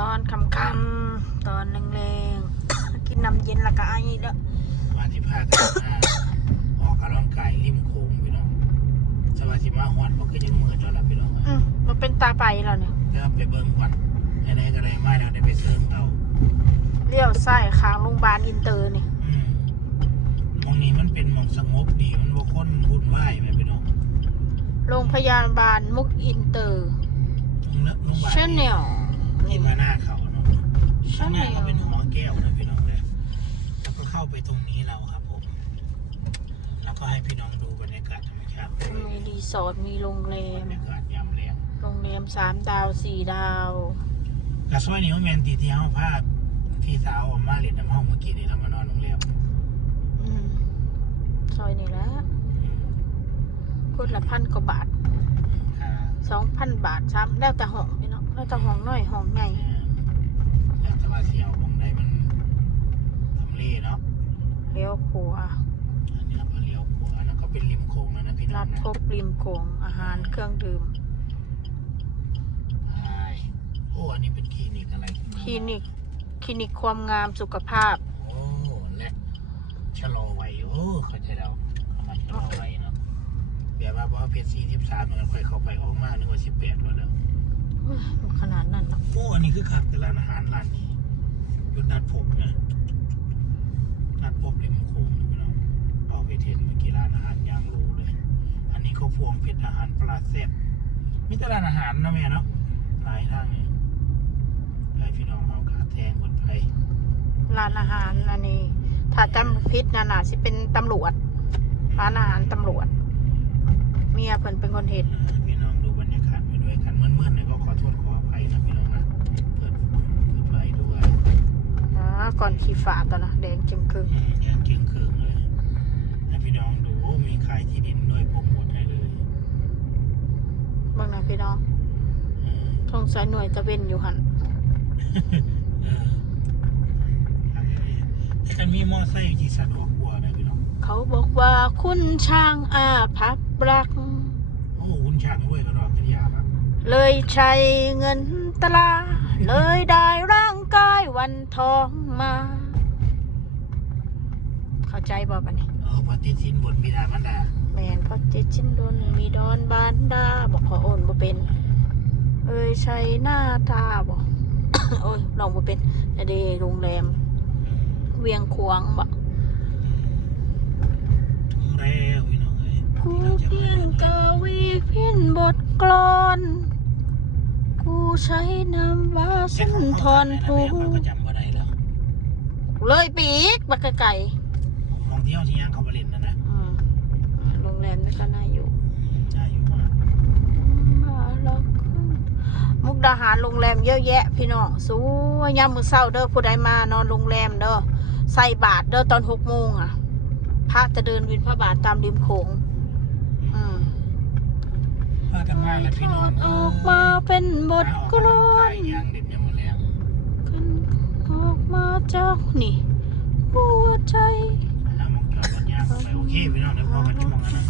ตอนคำคำๆตอนแรงๆ กินน้ำเย็นและก็ไอ้เด้อมาที่ภาคกันมาออกกำลังกายริมโขงพี่น้องสวัสดีมาหอดมันก็ยังมืดแล้วล่ะพี่น้องอืมมันเป็นตาไปแล้วเนี่ยแล้วไปเบิ่งหอดไหนๆก็ได้มาแล้วได้ไปเสริมเอาเลี้ยวซ้ายข้างโรงพยาบาลอินเตอร์นี่อืมหมองนี้มันเป็นหมองสงบดีมันบ่คนวุ่นวายแม่พี่น้องโรงพยาบาลมุกอินเตอร์โรงพยาบาลชาแนล ที่มาหน้าเขาเนาะชาข้างหแนน้าลก็เป็นหอแก้วนะพี่น้องเลยแล้วก็เข้าไปตรงนี้เราครับผม แล้วก็ให้พี่น้องดูบรรยากาศธรรมชาติไปมีรีสอร์ทมีโรงแรบรม รยากาศยามแรงโรงแรมสามดาวสี่ดาว กระซอยนิ้วแมนตีที่เฮาพาพี่สาวออกมาเล่นน้ำห้องเมื่อกี้นี่เรามานอนโรงแรมอืมซอยนี่แหละคนละพันกว่าบาทค่ะสองพันบาทซ้ำแล้วแต่ห้องพี่เนาะ แล้วแต่ห้องน้อยห้องใหญ่แล้วแต่ว่าเสียวของใดมันทำเลเนาะเลี้ยวขวาอันนี้เราก็เลี้ยวขวาแล้วก็เป็นริมโค้งแล้วนะพี่น้ลัองดนะพบริมโขงอาหารเครื่องดื่มใช่โอ้อันนี้เป็นคลินิกอะไรคลินิกคลินิกความงามสุขภาพ โอ้และชะลอไว้โอ้เข้าใจแล้วเอามาชะลอไว้เนาะแบบว่าเพราะเพจสี่สิบสามมันค่อยเข้าไปออกมานึกว่าสิบแปดแล้วเนาะอุ๊ยมัน ขนาดนั้นเนาะโอ้อันนี้คือขับแต่ร้านอาหารร้านนี้จุดนัดพบนะนัดพบริมโค้งนะพี่น้องเอาไปเทนเมื่อกี้ร้านอาหารย่างโลเลย อันนี้เขาพวงเป็ดอาหารปลาแซ่บมีแต่ร้านอาหารนะแม่เนาะหลายทางนี่หลายพี่น้องเอากาแทงคนไทยร้านอาหารอันนี้ ถ้าจำพิษน่ะน่ะสิเป็นตำรวจร้านอาหารตำรวจ เมียเพิ่นเป็นคนเห็ดพี่น้องดูบรรยากาศไปด้วยกันเมื่อนๆเนี่ยก็ขอโทษขออภัยนะพี่น้องนะเปิดเปิดไฟด้วย อ่าก่อนขี่ฝาตัวนะแดงจึงครึ่งอืมยังเก่งเครื่องเลยให้พี่น้องดูโอ้มีขายที่ดินด้วยโปรโมทให้เลยเบิ่งนะพี่น้องอืมทงสายหน่วยตะเวนอยู่หันเออขายอะไรแต่กันมีมอไซค์ที่สะดวกกว่านะพี่น้องเขาบอกว่าคุณช่างอาภัพรักโอ้คุณช่างด้วยก็รอดกันยาครับเลยใช้เงินตลาเลยได้ร่างกายวันทอง มา เข้าใจบ่ปะนี่เออพอติดสินบนบิดามันดาแมนพอเจ็ดชิ้นดนมีดอนบานดาบอกขอโอนบ่เป็น เอ้ยใช้หน้าตาบอกโอ้ยลองบ่เป็นแต่เดโรงแรม เวียงควงบ่ถึงแล้วพี่น้องเอ้ยกูเพียงกาวีเพียนบทกลอน กูใช้น้ำว่าสุนทรภูมันก็จำว่าได้แล้ว เลยปีกบักไก่มองเที่ยวที่ย่างเขามาเล่นนะนะอืมโรงแรมนี่ก็น่าอยู่น่าอยู่มากมุกดาหารโรงแรมเยอะแยะ พี่น้องสู้ยามมื้อเช้าเด้อผู้ใดมานอนโรงแรมเด้อใส่บาทเด้อตอนหกโมงอะ พระจะเดินวินพระบาทตามริมโขงอืมพากันมาแล้วพี่น้องออกมาเป็นบทกลอนย่างเด็ดยังมาแล้วกันออก มาจากนี่หัวใจน้ำมองจอดรถย่างไปโอเคพี่น้องเดี๋ยวพอกันที่มองกันนะ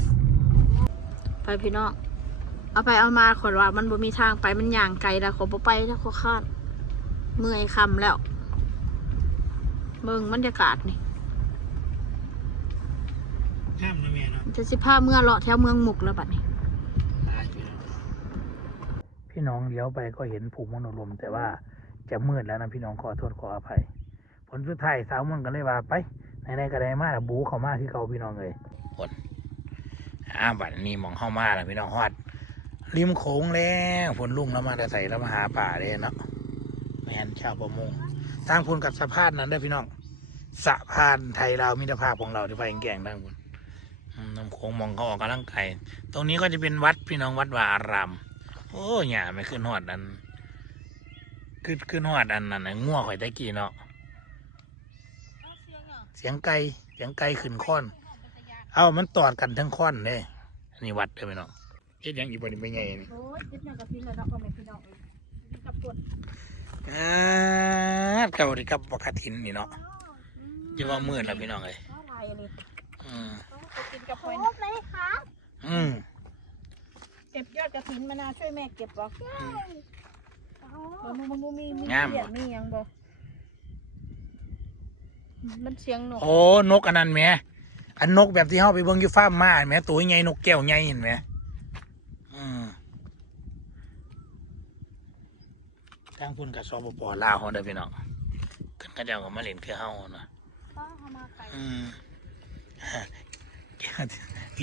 ไปพี่น้องเอาไปเอามาขอนว่ามันบ่มีทางไปมันย่างไกลแล้วขอบ่ไปแล้วขอคาดเมื่อยคำแล้วเบิ่งบรรยากาศนี่ข้ามนะแม่เนาะจะสิพาเมื่อเลาะแถวเมืองมุกแล้วบัดนี้พี่น้องเลี้ยวไปก็เห็นผูกมโนรมแต่ว่าจะมืดแล้วนะพี่น้องขอโทษขออภัย ผลสุดท้ายสาวมนกันเลยว่าไปไหนๆก็ได้มาบูเขามาคือเขาพี่น้องเลยผลอ่าบัดนี้มองเข้ามาแล้วพี่น้องฮอดริมโขงแล้วฝนลุ่งแล้วมาแต่ใส่แล้วมาหาป่าเลยเนาะแมนชาวประมงทางพนกับสะพานนั้นได้พี่น้องสะพานไทยเรามิตรภาพของเราที่ไปแก่งดังคุณน้ำโขงมองเขาออกกำลังกายตรงนี้ก็จะเป็นวัดพี่น้องวัดวาอารามโอ้ยหย่าไม่ขึ้นหอดอันขึ้นขึ้นหอดอันนั้นน่ะง่วข่อยตะกี้เนาะ เสียงไก่เสียงไก่ขึ้นค้อน เอามันตอดกันทั้งค้อนเลยอันนี้วัดเลยพี่น้องเฮ็ดหยังอีกบ่นี่ไม่ไงนี่โอ้ยเด็ดยังกับพี่แล้วเนาะพ่อแม่พี่น้องกับปวดอ่าเก่าที่กับปกตินนี่เนาะจะว่ามืดแล้วพี่น้องเลยอะไรนี่อืมไปกินกับพ่อเลยคะอืมเก็บยอดกระถินมานาช่วยแม่เก็บบ่บ่นุ่มมันบ่มีมีงามเสียงมีหยังบ่ มันเสียงนกโอ้นกอันนั้นแหมอันนกแบบที่เฮาไปเบิ่งอยู่ฟาร์มมาเห็นไหมตัวใหญ่นกแก้วใหญ่เห็นไหมอืมทางพุ่นกับสปปลาวเฮาเด้อพี่น้องขึ้นกระเจ้าก็มาเล่นคือเฮาเนาะป้าเขามาไกลอืม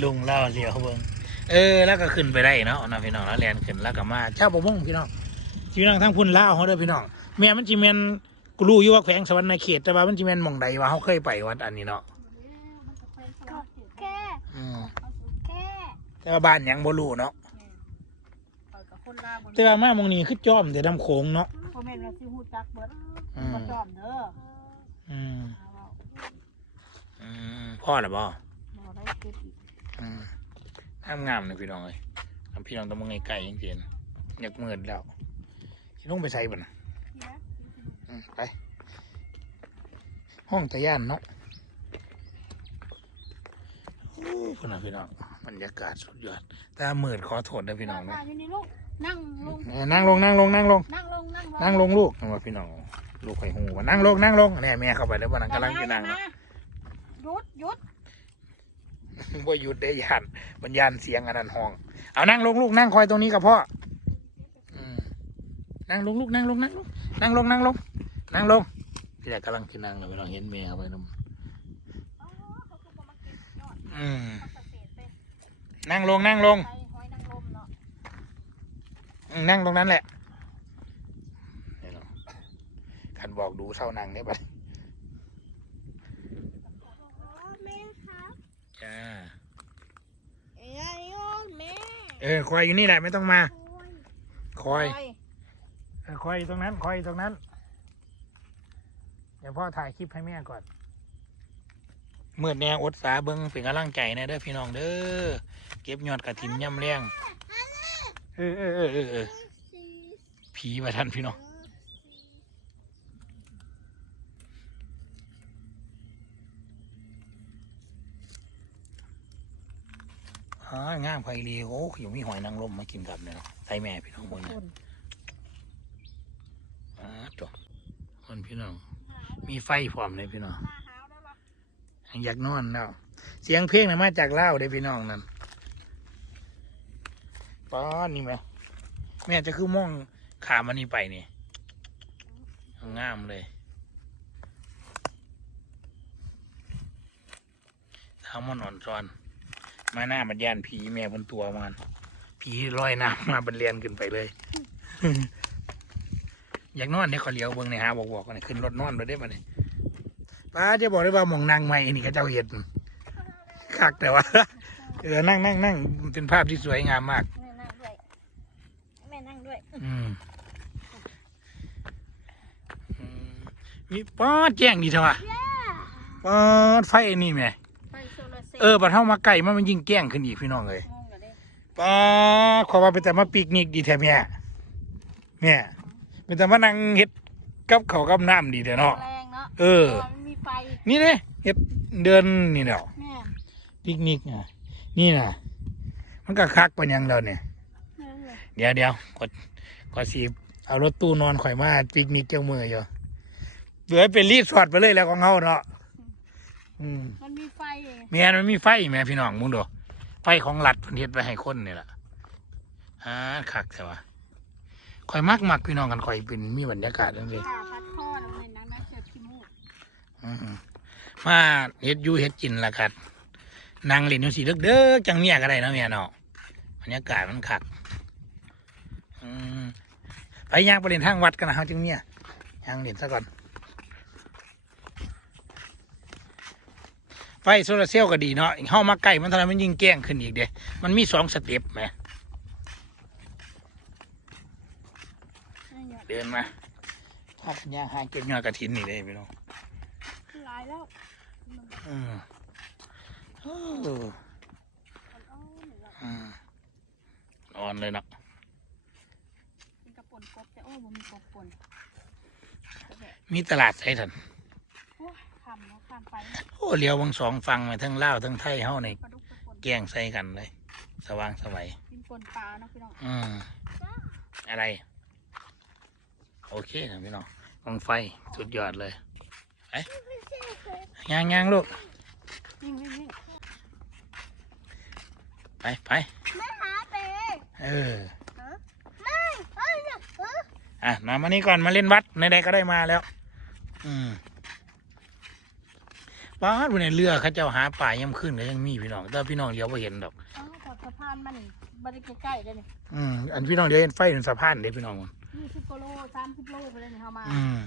ลุงเล่าเสียวเบิ่งเออ แล้วก็ขึ้นไปได้เนาะนะพี่น้องแล้วแลนขึ้นแล้วก็มาเจ้าประมงพี่น้องพี่น้องทั้งพุ่นลาวเขาเด้อพี่น้องแม่มันจิแมน กูรู้อยู่ว่าแขวงสวรรค์ในเขตแต่ว่ามันจิแมนหมองใดว่าเขาเคยไปวัดอันนี้เนาะแค่อืมแค่แต่ว่าบ้านหยังบ่รู้เนาะเปิดกับคนลาบแต่ว่ามาหมองนี้คือจอมแต่ดำโขงเนาะพ่อแม่นว่าสิฮู้จักเบิดอืมบ่จอมเด้ออืมเอาเอาอืมพ่อหรือบ่บ่ได้เก็บอีกอืมงามงามๆเลยพี่น้องเลยทำพี่น้องต้องมองไกลๆจริงๆอยากเมินแล้วสิลงไปใส่บ่นะนี่นะอืม ไป ห้องตะย่านเนาะโอ้พี่น้องพี่น้องบรรยากาศสุดยอดแต่หมื่นขอโทษนะพี่น้องมานะอยู่นี่ลูกนั่งลงเออนั่งลงนั่งลงนั่งลงนั่งลงนั่งลงนั่งลงลูกนั่งว่าพี่น้องลูกไข่หูว่านั่งลงนั่งลงเนี่ยแม่เข้าไปแล้ววันนั้นกำลังจะนั่งอย่ามาหยุดหยุดว่าหยุดได้ยานบรรยานเสียงอันนั้นห้องเอานั่งลงลูกนั่งคอยตรงนี้กับพ่ออืมนั่งลงลูกนั่งลงนั่งลง นั่งลงนั่งลงนั่งลงที่แรกกำลังจะนั่งเลยพี่น้องเห็นแม่เข้าไปน้ำอ๋อเขาคือบ่มาเก็บยอดอืมเขาเกษตรไปนั่งลงนั่งลงไปหอยนางรมเนาะอืมนั่งตรงนั้นแหละนี่เนาะคันบอกดูเศร้านั่งได้ปะแม่ครับจ้าเอ้ยโอ้แม่เออคอยอยู่นี่แหละไม่ต้องมา คอยไปเออ คอยอยู่ตรงนั้น คอยอยู่ตรงนั้น เดี๋ยวพ่อถ่ายคลิปให้แม่ก่อนเมื่อแนวอดสาเบิ้งเป็นกำลังใจนะเด้อพี่น้องเด้อเก็บยอดกระถินย่ำเลี้ยงเออเออเออเออเออผีมาทันพี่น้องอ๋องามไฟเรีโอ้อยู่มีหอยนางรมมากินกับเนี่ยเนาะใส่แม่พี่น้องบนเนี่ยอ่าตัวคน พี่น้อง มีไฟพร้อมเลยพี่น้องหาวได้ปะอยากนอนแล้ว เสียงเพลงนะมาจากเล่าวเด้พี่น้องนั่นป้อนนี่ไหมแม่จะคือมองขามันนี้ไปนี่งามเลยเท้ามันอ่อนซ้อน มาหน้ามันย่านผีแม่บนตัวมันผีลอยน้ำมาบรรเลียนขึ้นไปเลย อยากนอนเนี่ยขอเลี้ยวเบิ้งในอยหาบอกบอกกันขึ้นรถนอนไปได้ปะเนี่ยป้าจะบอกได้ว่าหมองนางใหม่นี่ก็เจ้าเห็ดคักแต่ว่าเออนั่งนั่งนั่งเป็นภาพที่สวยงามมากแม่นั่งด้วยแม่นั่งด้วยอืมอืมมีป้าดแจ้งดีเถอะวะป้าดไฟอันนี่แหม่ไปโซลาเซลล์เออบัดเท่ามาไก่มันมันยิ่งแจ้งขึ้นอีกพี่น้องเลยงงกันเด้ป้าดขอว่าไปแต่มาปิกนิกดีแท้แม่แม่ เป็นแต่มานั่งเฮ็ดกับเขาวกับน้ำดีแท้เนาะ แรงเนาะเออพราะมันมีไฟนี่เนี่ยเฮ็ดเดินนี่เนาะแม่ปิกนิกอะนี่นะมันก็คักปานหยังแล้วเนี่ย นั่นเลยเดี๋ยวเดี๋ยวกดกดสีเอารถตู้นอนข่อยมาปิกนิกเจ้ามืออยู่เหลือเป็นรีสอร์ทไปเลยแล้วของเขาเนาะอืมมันมีไฟเองแม่นมันมีไฟแม่พี่น้องมึงดูไฟของรัฐเพิ่นเฮ็ดไปให้คนนี่แหละอ่าคักใช่ปะ ข่อยมักมักพี่น้องกันข่อยเป็นมีบรรยากาศจังซี่ขาพัดข้อลงในนั้นนะเชือกขี้มูกอืมมาเฮ็ดอยู่เฮ็ดกินละกันนั่งเล่นอยู่สิเด้อๆจังเมียก็ได้เนาะแม่เนาะบรรยากาศมันคักอืมไปย่างไปเล่นทางวัดกันนะเฮาจังเมียย่างเล่นซะก่อนไฟโซลาร์เซลล์ก็ดีเนาะเฮามาใกล้มันเท่านั้นมันยิ่งแก้งขึ้นอีกเด้มันมีสองสเต็ปแหม นั่น เนี่ยเดินมาถ้าปัญญาหาเก็บยอดกระถินนี่เลยพี่น้องหลายแล้วอืมโอ้อ่อนๆนี่แหละอืมอ่อนเลยเนาะเป็นกระป่นกบแต่โอ้บ่มีกบป่นแต่แบบมีตลาดไทยทันโอ้ยทำเนาะทำไปโอ้เลี้ยววังสองฟังมาทั้งลาวทั้งไทยเฮาในปลาดุกปลาป่นแกล้งใส่กันเลย สว่างสวัยกินป่นปลาเนาะพี่น้องอืมอะไร โอเคนะพี่น้องกองไฟสุดยอดเลยไปย่างย่างลูกไปไปไม่หาเปเออไม่เอ้ยเนี่ยเอออะมามานี่ก่อนมาเล่นวัดในใดๆก็ได้มาแล้ว อืม บ้านบนในเรือเขาเจ้าหาป่าย่ำขึ้นก็ยังมีพี่น้อง แต่พี่น้องเลี้ยวไ่เห็นดอกอ๋อขอดสะพานมันบริใกล้ๆเลยนี่อืมอันพี่น้องเลี้ยวเห็นไฟเป็นสะพานเด็พี่น้องมันยี่สิบกิโลสามสิบโลไปเลยนี่เขามาอืม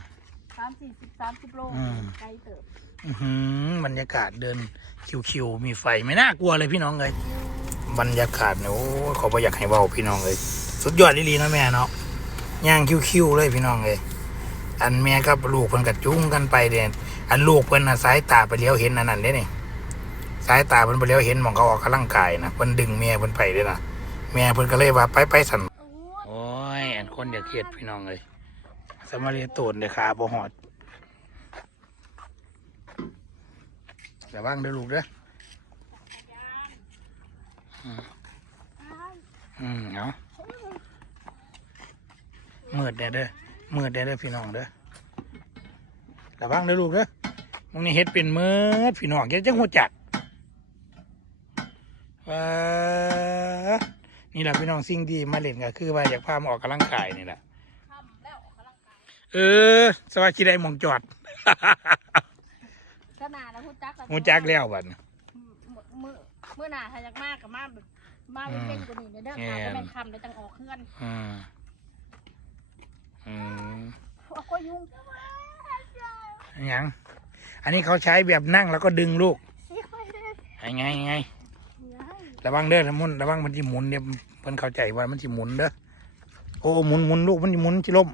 สามสี่สิบสามสิบโลอืม ไกลเติบอื้อหือบรรยากาศเดินคิวๆมีไฟไม่น่ากลัวเลยพี่น้องเลยบรรยากาศเนี่ยโอ้ยขอประอยากให้เบาพี่น้องเลย สุดยอดลีๆนะแม่เนาะย่างคิวๆเลยพี่น้องเลย อันแม่กับลูกเพิ่นกัดจุ้งกันไปเด่นอันลูกเพิ่นน่ะสายตาไปเลี้ยวเห็นอันนั้นเด้นี่สายตาเพิ่นไปเลี้ยวเห็นหมองเขาออกกำลังกายนะเพิ่นดึงแม่เพิ่นไปเด้นะแม่เพิ่นก็เลยว่าไปไปสั่นโอ้ยอันคนอยากเครียดพี่น้องเลยสมาเรียโตนเด้ขาบ่หอดระวังเด้อลูกเด้ออืมอืมเอามืดเด้อเด้อ มืดเด้อเด้อพี่น้องเด้อระวังเด้อลูกเด้อมึงนี่เฮ็ดเป็นมืดพี่น้องแกจังหัวจักว้านี่แหละพี่น้องสิ่งที่มาเล่นก็คือว่าอยากพามาออกกำลังกายนี่แหละทำแล้วออกกำลังกายเออ สวัสดีได้หมองจอดขนาดแล้วพูดจักหูจักแล้วบัดมือมือมือหนาถ้าอยากมากกับมาแบบมาเป็นๆกว่านี้เด้อเด้อแม่ค่ะนจะเป็นคำเดี๋ยวจังออกเคลื่อน อืมอืมเอาก็ยุ่งอันหยังอันนี้เขาใช้แบบนั่งแล้วก็ดึงลูกไงไงไงระวังเด้อระมุนระวังมันจะหมุนเนี่ยเพิ่นเข้าใจว่ามันจะหมุนเด้อโอ้หมุนหมุนลูกมันจะหมุนจะล่ม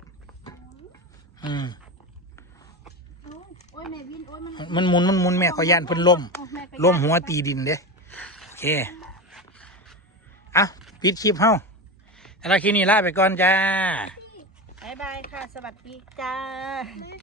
อืมโอ้ยแม่วินโอ้ยมันมันหมุนมันหมุนแม่เขาย่านเพิ่นล่มโอ้แก็ล่มหัวตีดินเด้โอเคอะปิดคลิปเฮ้าแล้วคลิปนี้ลาไปก่อนจ้า บายบายค่ะ สวัสดีจ้า